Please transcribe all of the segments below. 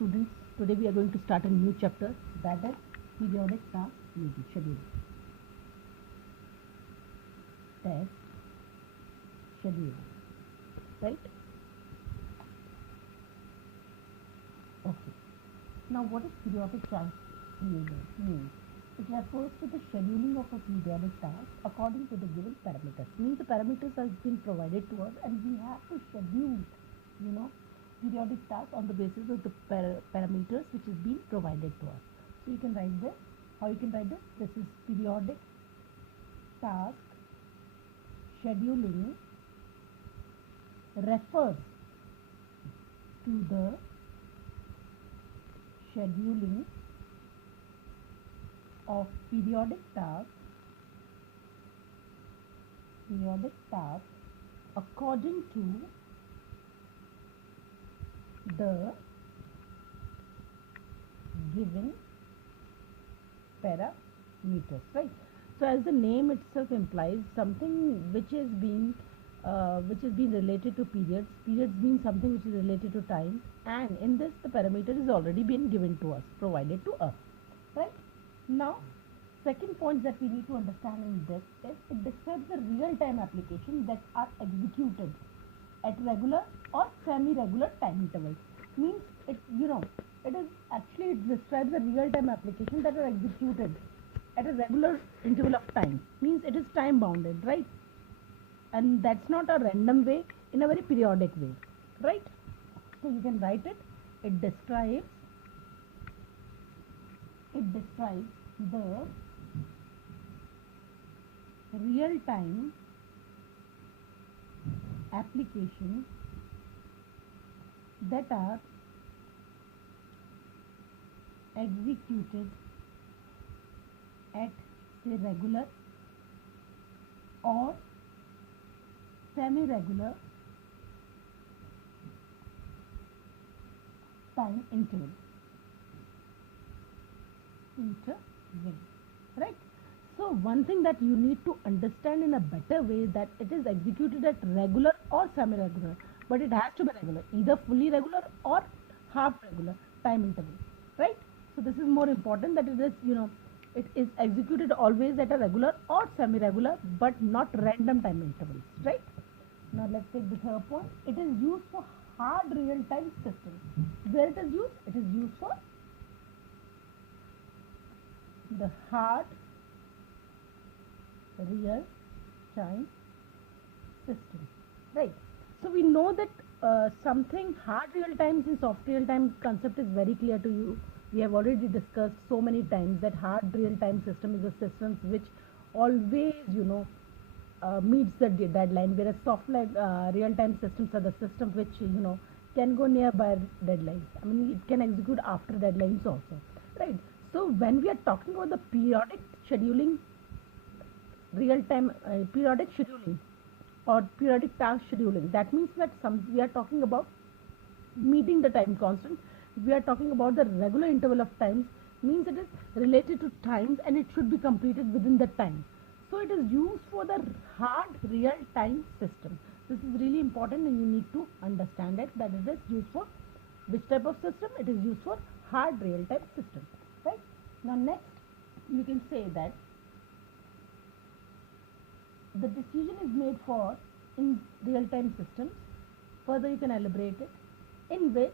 students, today we are going to start a new chapter, that is periodic task schedule. Task schedule, right? Okay. Now what is periodic task schedule means? It refers to the scheduling of a periodic task according to the given parameters. Means the parameters have been provided to us and we have to schedule, periodic task on the basis of the parameters which is being provided to us. So you can write this. How you can write this? This is periodic task scheduling refers to the scheduling of periodic tasks according to the given parameters, right? So as the name itself implies, something which is being related to periods means something which is related to time, and in this the parameter is already been given to us, provided to us, right? Now second point that we need to understand in this is it describes the real-time applications that are executed at regular or semi-regular time intervals. Means it describes the real-time applications that are executed at a regular interval of time. Means it is time bounded, right? And that's not a random way, in a very periodic way, right? So you can write it. It describes the real-time applications that are executed at, say, regular or semi-regular time interval, right? So one thing that you need to understand in a better way, that it is executed at regular or semi-regular, but it has to be regular, either fully regular or half regular time interval, right? So this is more important, that it is it is executed always at a regular or semi-regular but not random time intervals, right? Now let's take the third point. It is used for hard real-time systems. Where it is used? It is used for the hard real-time system, right? So we know that something hard real-time and soft real-time concept is very clear to you. We have already discussed so many times that hard real-time system is a system which always meets the deadline, whereas soft real-time systems are the systems which can go nearby deadlines. I mean, it can execute after deadlines also, right? So when we are talking about the periodic scheduling, periodic scheduling or periodic task scheduling, that means that we are talking about meeting the time constant. We are talking about the regular interval of times, means it is related to times and it should be completed within the time. So it is used for the hard real-time system. This is really important and you need to understand it, that it is used for which type of system? It is used for hard real-time system, right? Now next you can say that the decision is made for in real-time systems. Further you can elaborate it, in which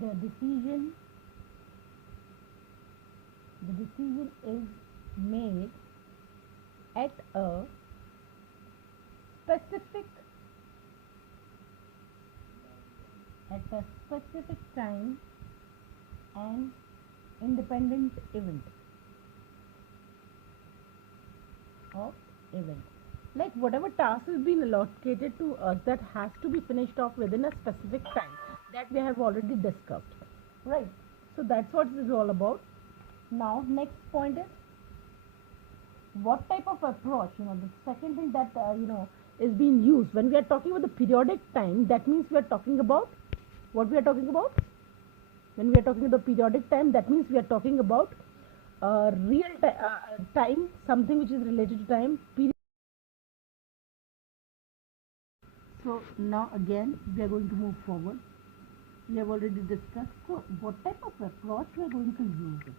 the decision is made at a specific time and independent event. Like whatever task has been allocated to us, that has to be finished off within a specific time, that we have already discussed, right? So that's what it is all about. Now next point is what type of approach, the second thing that is being used when we are talking about the periodic time. That means we are talking about what we are talking about when we are talking about periodic time. That means we are talking about time, something which is related to time. So now again we are going to move forward. We have already discussed what type of approach we are going to use it.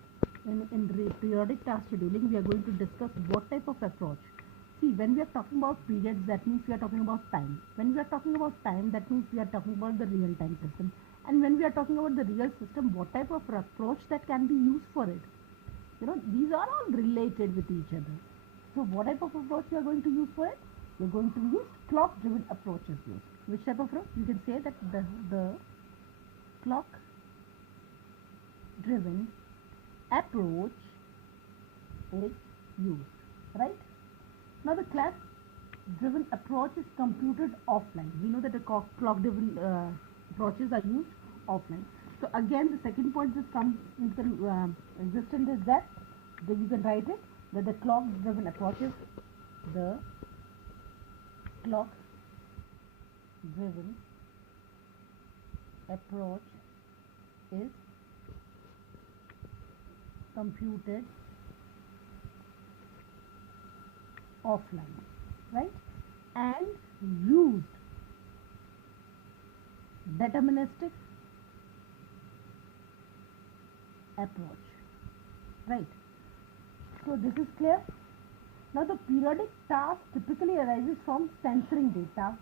In periodic task scheduling, we are going to discuss what type of approach. See, when we are talking about periods, that means we are talking about time. When we are talking about time, that means we are talking about the real-time system. And when we are talking about the real system, what type of approach that can be used for it? You know, these are all related with each other. So what type of approach we are going to use for it? We are going to use clock-driven approaches used. Which type of approach? You can say that the clock-driven approach is used, right? Now the clock-driven approach is computed offline. We know that the clock-driven approaches are used offline. So again, the second point that comes into existence is that you can write it that the clock-driven approaches, the clock-driven approach is computed offline, right? And used deterministic approach, right? So this is clear. Now the periodic task typically arises from censoring data.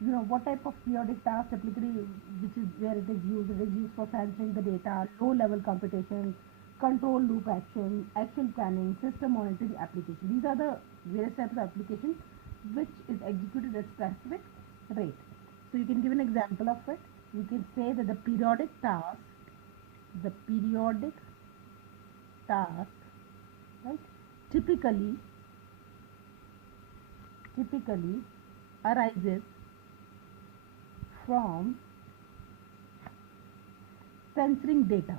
You know what type of periodic task typically, which is where it is used. It is used for censoring the data, low level computations, control loop action, action planning, system monitoring application. These are the various types of applications which is executed at specific rate. So you can give an example of it. You can say that the periodic task, right, typically arises from censoring data.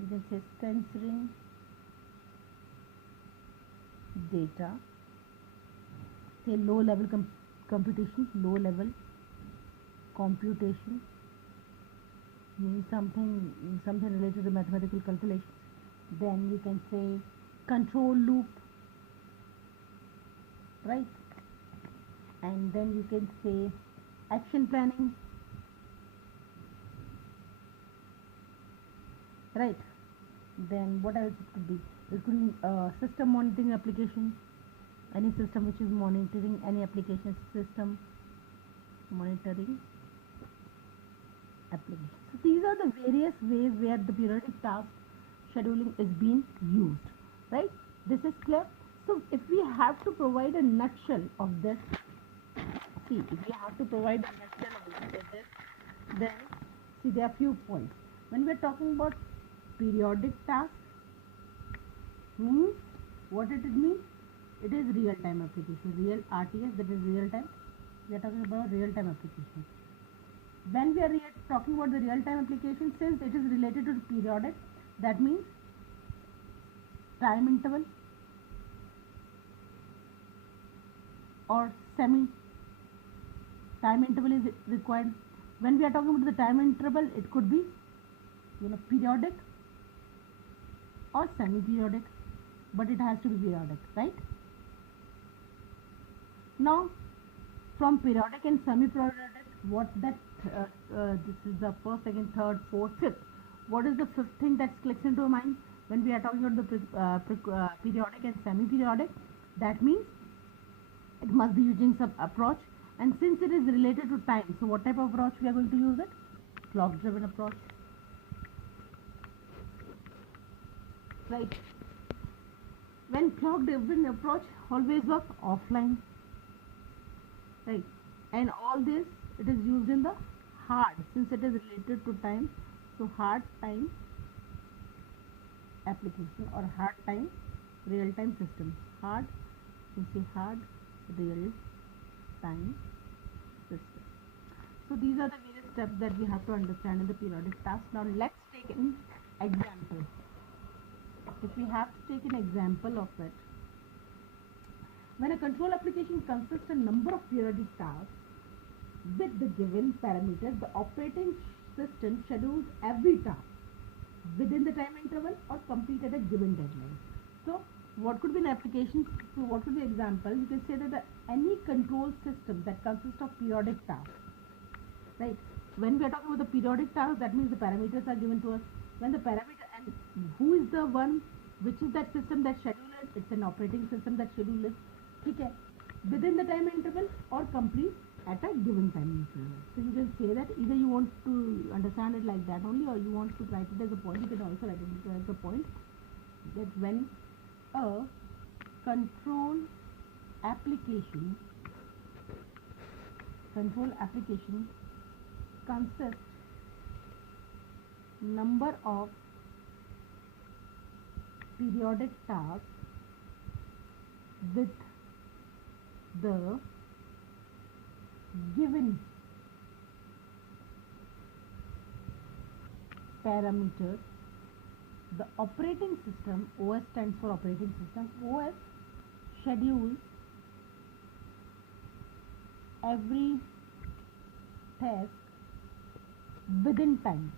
You can say censoring data, say low level computation means something related to mathematical calculations. Then you can say control loop, right? And then you can say action planning, right? Then what else it could be? It could be system monitoring application, any system which is monitoring any application, system monitoring application. So these are the various ways where the periodic task scheduling is being used, right? This is clear. So if we have to provide a nutshell of this, see, if we have to provide a nutshell of this, then see, there are few points. When we are talking about periodic task, means what it means? It is real-time application, real RTS, that is real-time. We are talking about real-time application. When we are talking about the real-time application, since it is related to periodic, that means time interval or semi time interval is required. When we are talking about the time interval, it could be, you know, periodic or semi-periodic, but it has to be periodic, right? Now from periodic and semi-periodic, what that this is the first, second, third, fourth, fifth. What is the fifth thing that clicks into your mind when we are talking about the periodic and semi-periodic? That means it must be using some approach, and since it is related to time, so what type of approach we are going to use it? Clock-driven approach, right? When clock-driven approach always works offline, right? And all this, it is used in the hard, since it is related to time, so hard time application or hard time real-time system. Hard, you say hard real-time system. So these are the various steps that we have to understand in the periodic task. Now let's take an example. If we have to take an example of it, when a control application consists a number of periodic tasks with the given parameters, the operating system schedules every task within the time interval or complete at a given deadline. So what could be an application? So what could be example? You can say that any control system that consists of periodic tasks, right? When we are talking about the periodic tasks, that means the parameters are given to us. When the parameter, and who is the one, which is that system that schedule it? It's an operating system that schedule it. Okay, within the time interval or complete at a given time interval. So you can say that either you want to understand it like that only, or you want to write it as a point. You can also write it as a point that when a control application consists number of periodic tasks with the given parameters, the operating system, OS stands for operating system, OS schedules every task within time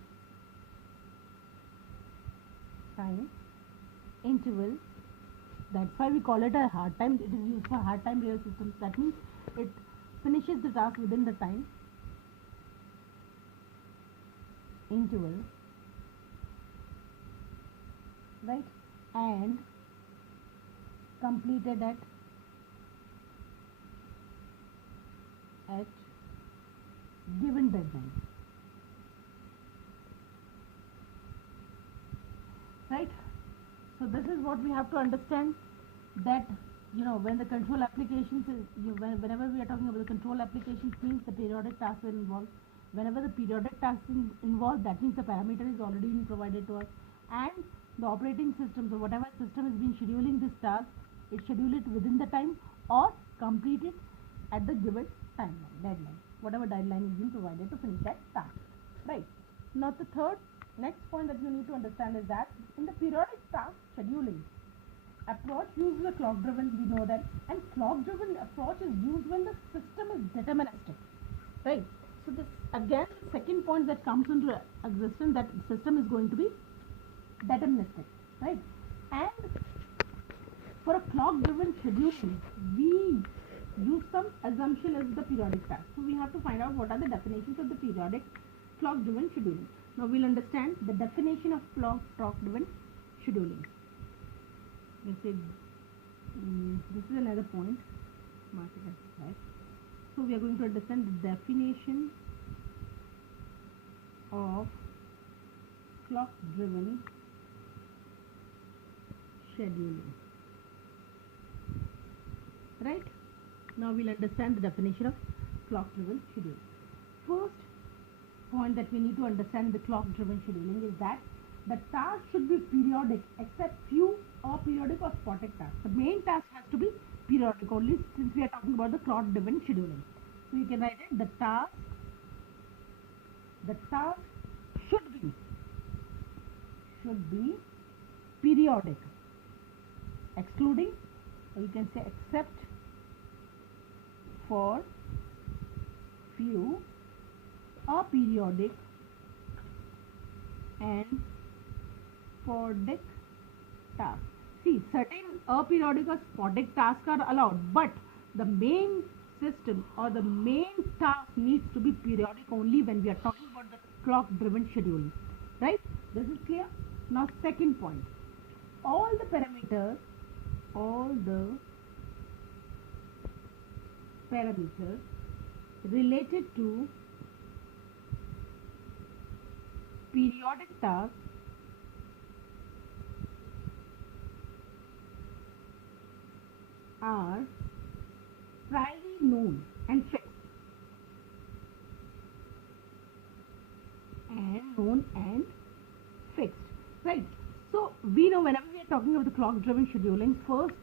interval. That's why we call it a hard time. It is used for hard time real systems. That means it finishes the task within the time interval, right, and completed at given deadline, right? So this is what we have to understand, that when the control applications is, whenever we are talking about the control applications, means the periodic tasks are involved. Whenever the periodic tasks involved, that means the parameter is already been provided to us, and the operating system, so whatever system is been scheduling this task, it schedule it within the time or complete it at the given deadline, whatever deadline is being provided to finish that task, right? Now the next point that you need to understand is that in the periodic task scheduling approach uses a clock driven, we know that, and clock driven approach is used when the system is deterministic, right? So this again second point that comes into existence, that system is going to be deterministic, right? And for a clock driven scheduling, we use some assumption as the periodic task. So we have to find out what are the definitions of the periodic clock driven scheduling. Now we'll understand the definition of clock driven scheduling. Let's say this is another point, mark it as right. So we are going to understand the definition of clock driven scheduling, right? Now we'll understand the definition of clock driven scheduling. First point that we need to understand the clock driven scheduling is that the task should be periodic except few aperiodic or sporadic tasks. The main task has to be periodic only, since we are talking about the clock driven scheduling. So you can write it, the task should be periodic, excluding, or you can say except for few aperiodic and sporadic tasks. See, certain aperiodic or sporadic tasks are allowed, but the main system or the main task needs to be periodic only when we are talking about the clock driven scheduling, right? This is clear. Now second point, all the parameters related to periodic tasks are priorly known and fixed, right? So we know whenever we are talking about the clock driven scheduling first,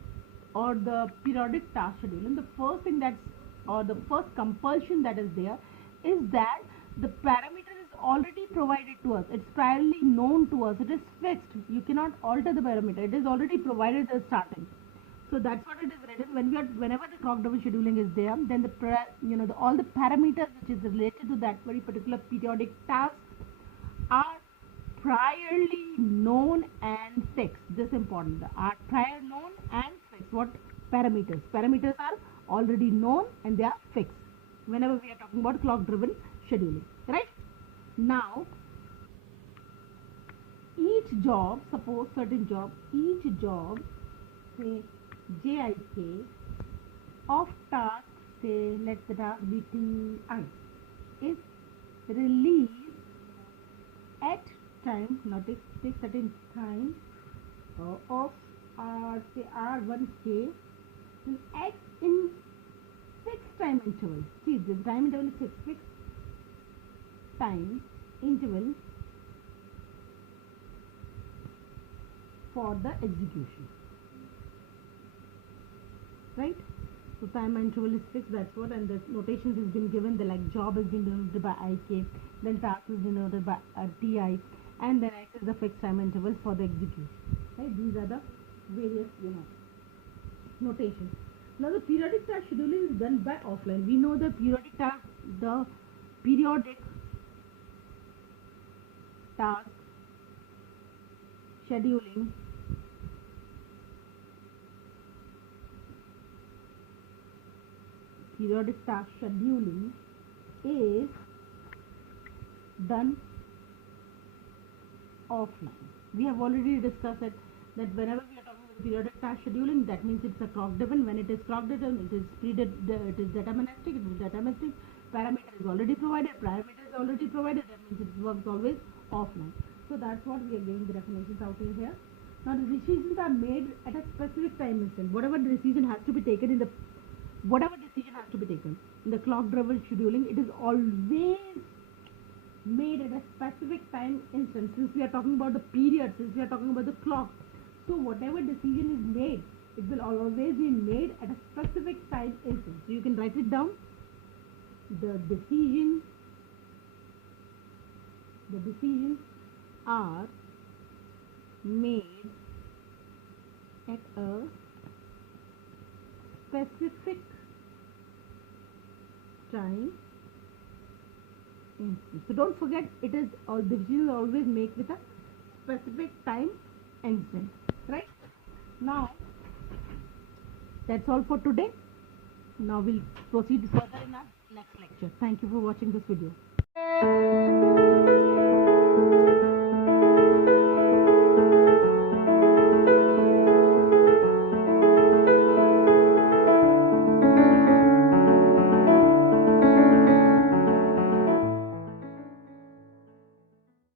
or the periodic task scheduling, the first thing the first compulsion that is there is that the parameter is already provided to us, it's priorly known to us, it is fixed, you cannot alter the parameter, it is already provided as starting. So that's what it is written. Whenever the clock driven scheduling is there, then all the parameters which is related to that very particular periodic task are priorly known and fixed. This is important. The are prior known and fixed. What parameters? Parameters are already known and they are fixed. Whenever we are talking about clock driven scheduling, right? Now, each job, suppose certain job, each job, say JIK of task, say let the task be TI, is released at time, now take certain time of say R1K will act in fixed time interval. See, the time interval is fixed time interval for the execution, right? So time interval is fixed, that's what, and the notations has been given. The like job has been denoted by IK, then task is denoted by TI, and then X is the fixed time interval for the execution, right? These are the various notations. Now the periodic task scheduling is done by offline. We know the periodic task scheduling is done offline. We have already discussed it, that whenever we are talking about periodic task scheduling, that means it's a clock driven. When it is clock driven, it is deterministic. Parameter is already provided, that means it works always offline. So that's what we are giving the definitions out in here. Now the decisions are made at a specific time instant. Whatever decision has to be taken in the clock driven scheduling, it is always made at a specific time instant. Since we are talking about the period, since we are talking about the clock, so whatever decision is made, it will always be made at a specific time instant. So you can write it down. The decisions are made at a specific time instant. So don't forget, it is all decisions are always made with a specific time instant, right? Now that's all for today. Now we'll proceed further in our next lecture. Thank you for watching this video.